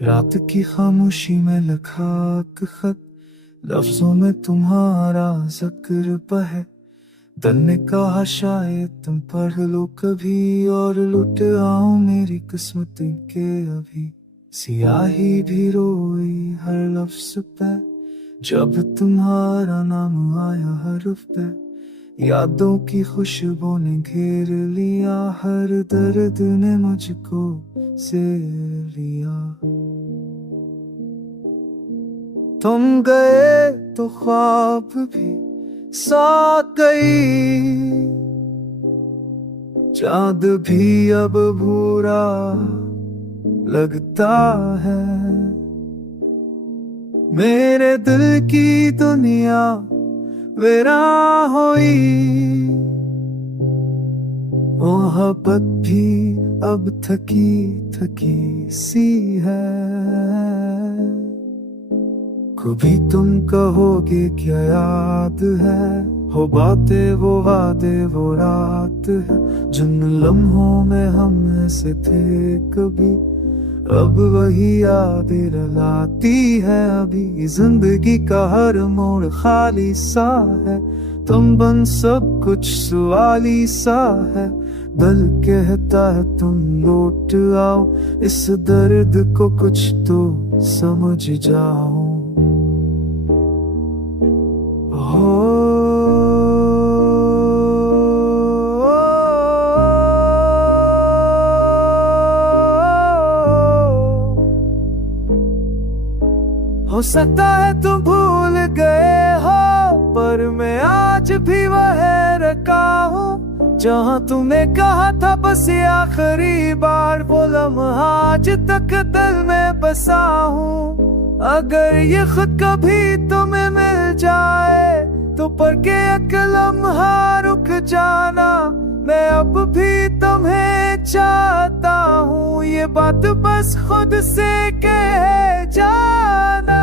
रात की खामोशी में लिखा एक खत, लफ्जों में तुम्हारा जिक्र बहे। दिल ने कहा शायद तुम पढ़ लो कभी, और लुट आओ मेरी किस्मत के अभी। सियाही भी रोई हर लफ्ज पे, जब तुम्हारा नाम आया हर्फ पे। यादों की खुशबू ने घेर लिया, हर दर्द ने मुझको घेर लिया। तुम गए तो ख्वाब भी साथ गई, चांद भी अब भूरा लगता है। मेरे दिल की दुनिया वीरान हुई, मोहब्बत भी अब थकी थकी सी है। कभी तुम कहोगे क्या याद है, हो बातें वो वादे वो रात है, जिन लम्हों में हम ऐसे थे कभी। अब वही यादें रुलाती है अभी, जिंदगी का हर मोड़ खाली सा है। तुम बन सब कुछ सवाली सा है, दिल कहता है तुम लौट आओ, इस दर्द को कुछ तो समझ जाओ। हो सकता है तुम भूल गए हो, पर मैं आज भी वह रखा हूँ, जहाँ तुमने कहा था बस ये आखिरी बार। वो लम्हा आज तक दिल में बसा हूँ। अगर ये खुद कभी तुम्हें मिल जाए, तो पर के एक लम्हा रुक जाना। मैं अब भी तुम्हें चाहता हूँ, ये बात बस खुद से कह जाना।